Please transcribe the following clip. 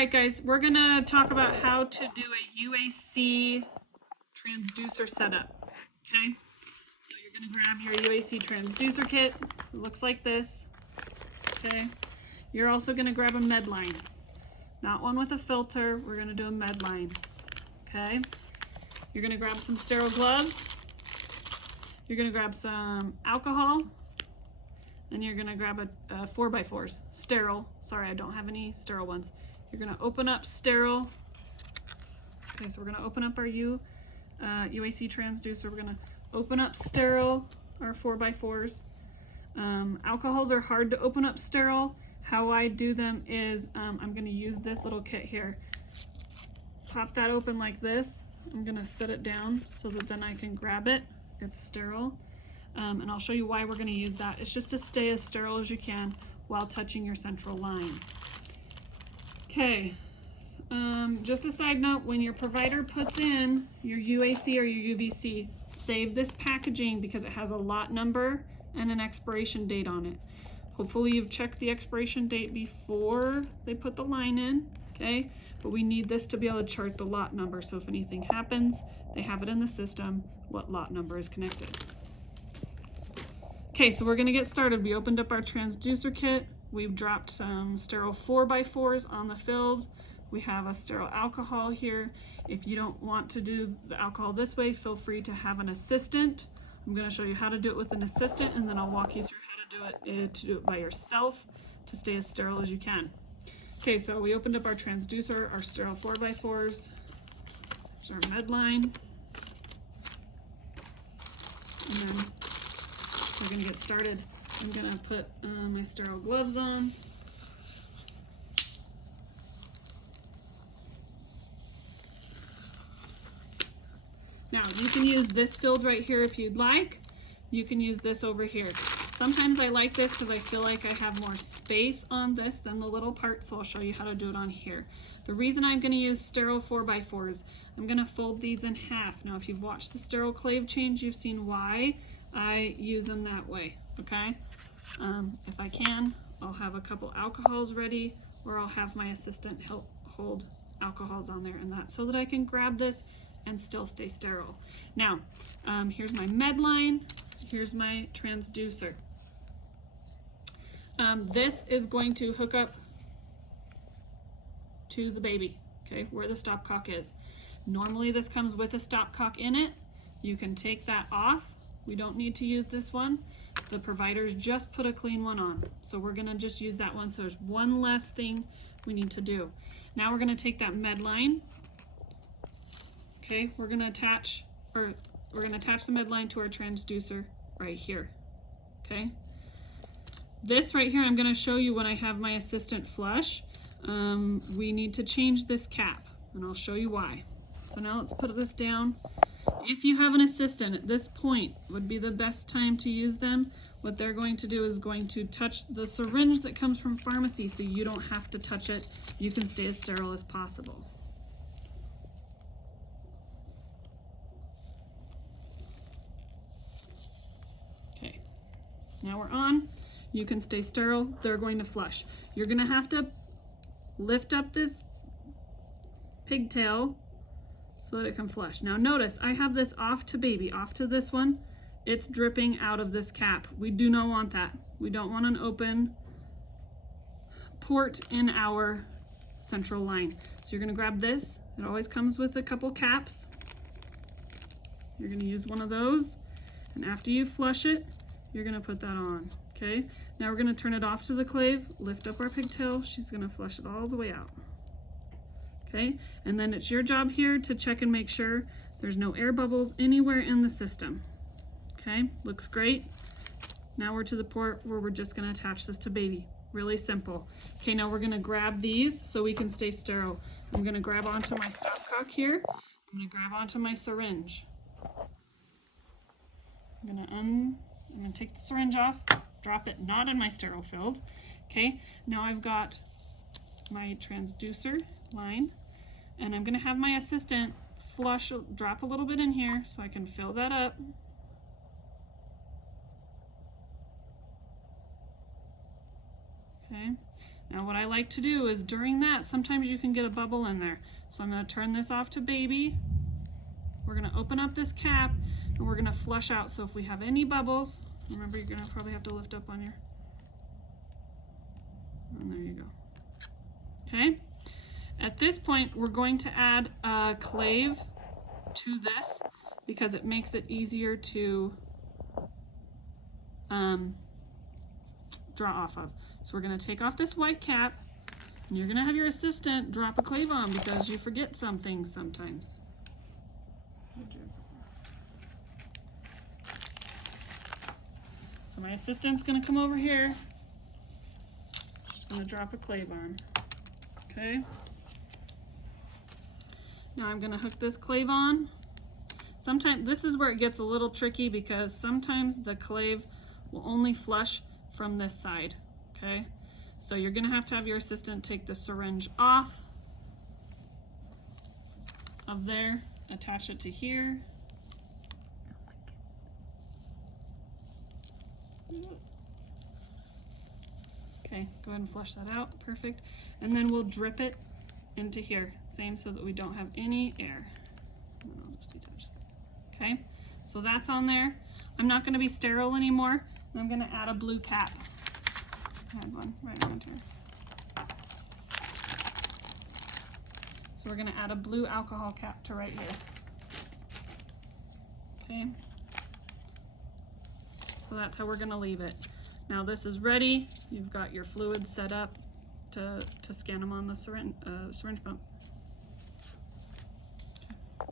right, guys, we're gonna talk about how to do a UAC transducer setup, okay? So you're gonna grab your UAC transducer kit. It looks like this, okay? You're also gonna grab a med line. Not one with a filter, we're gonna do a med line, okay? You're gonna grab some sterile gloves. You're gonna grab some alcohol. And you're gonna grab a 4x4s, sterile. Sorry, I don't have any sterile ones. You're gonna open up sterile. Okay, so we're gonna open up our UAC transducer. We're gonna open up sterile, our 4x4s. Alcohols are hard to open up sterile. How I do them is I'm gonna use this little kit here. Pop that open like this. I'm gonna set it down so that then I can grab it. It's sterile. And I'll show you why we're going to use that. It's just to stay as sterile as you can while touching your central line. Okay, just a side note, when your provider puts in your UAC or your UVC, save this packaging because it has a lot number and an expiration date on it. Hopefully you've checked the expiration date before they put the line in, okay? But we need this to be able to chart the lot number, so if anything happens, they have it in the system, what lot number is connected. Okay, so we're gonna get started. We opened up our transducer kit. We've dropped some sterile 4x4s on the field. We have a sterile alcohol here. If you don't want to do the alcohol this way, feel free to have an assistant. I'm gonna show you how to do it with an assistant, and then I'll walk you through how to do it by yourself to stay as sterile as you can. Okay, so we opened up our transducer, our sterile 4x4s. There's our med line. And then we're gonna get started. I'm gonna put my sterile gloves on. Now, you can use this field right here if you'd like. You can use this over here. Sometimes I like this because I feel like I have more space on this than the little part, so I'll show you how to do it on here. The reason I'm gonna use sterile 4x4s, I'm gonna fold these in half. Now, if you've watched the sterile clave change, you've seen why I use them that way, okay? If I can, I'll have a couple alcohols ready, or I'll have my assistant help hold alcohols on there and that, so that I can grab this and still stay sterile. Now, here's my med line, here's my transducer. This is going to hook up to the baby, okay, where the stopcock is. Normally this comes with a stopcock in it. You can take that off. We don't need to use this one. The providers just put a clean one on. So we're gonna just use that one. So there's one less thing we need to do. Now we're gonna take that med line. Okay, we're gonna attach the med line to our transducer right here. Okay. This right here, I'm gonna show you when I have my assistant flush. We need to change this cap, and I'll show you why. So now let's put this down. If you have an assistant at this point, would be the best time to use them. What they're going to do is going to touch the syringe that comes from pharmacy, so you don't have to touch it. You can stay as sterile as possible. Okay, now we're on. You can stay sterile. They're going to flush. You're gonna have to lift up this pigtail so that it can flush. Now notice, I have this off to baby, off to this one. It's dripping out of this cap. We do not want that. We don't want an open port in our central line. So you're gonna grab this. It always comes with a couple caps. You're gonna use one of those, and after you flush it, you're gonna put that on, okay? Now we're gonna turn it off to the clave, lift up our pigtail. She's gonna flush it all the way out. Okay, and then it's your job here to check and make sure there's no air bubbles anywhere in the system. Okay, looks great. Now we're to the port where we're just gonna attach this to baby. Really simple. Okay, now we're gonna grab these so we can stay sterile. I'm gonna grab onto my stopcock here. I'm gonna grab onto my syringe. I'm gonna take the syringe off, drop it not in my sterile field. Okay, now I've got my transducer line, and I'm gonna have my assistant drop a little bit in here so I can fill that up. Okay, Now what I like to do is during that, sometimes you can get a bubble in there. So I'm going to turn this off to baby. We're going to open up this cap and we're going to flush out. So if we have any bubbles, remember you're going to probably have to lift up on your, and there you go. Okay. At this point, we're going to add a clave to this because it makes it easier to draw off of. So we're going to take off this white cap and you're going to have your assistant drop a clave on because you forget some things sometimes. So my assistant's going to come over here. She's going to drop a clave on. Okay. Now I'm going to hook this clave on. Sometimes this is where it gets a little tricky because sometimes the clave will only flush from this side. Okay, so you're going to have your assistant take the syringe off of there, attach it to here. Okay, go ahead and flush that out. Perfect. And then we'll drip it into here. Same so that we don't have any air. And then I'll just detach that. Okay, so that's on there. I'm not going to be sterile anymore. I'm going to add a blue cap. I had one right around here. So we're going to add a blue alcohol cap to right here. Okay. So that's how we're going to leave it. Now this is ready. You've got your fluids set up to scan them on the syringe pump.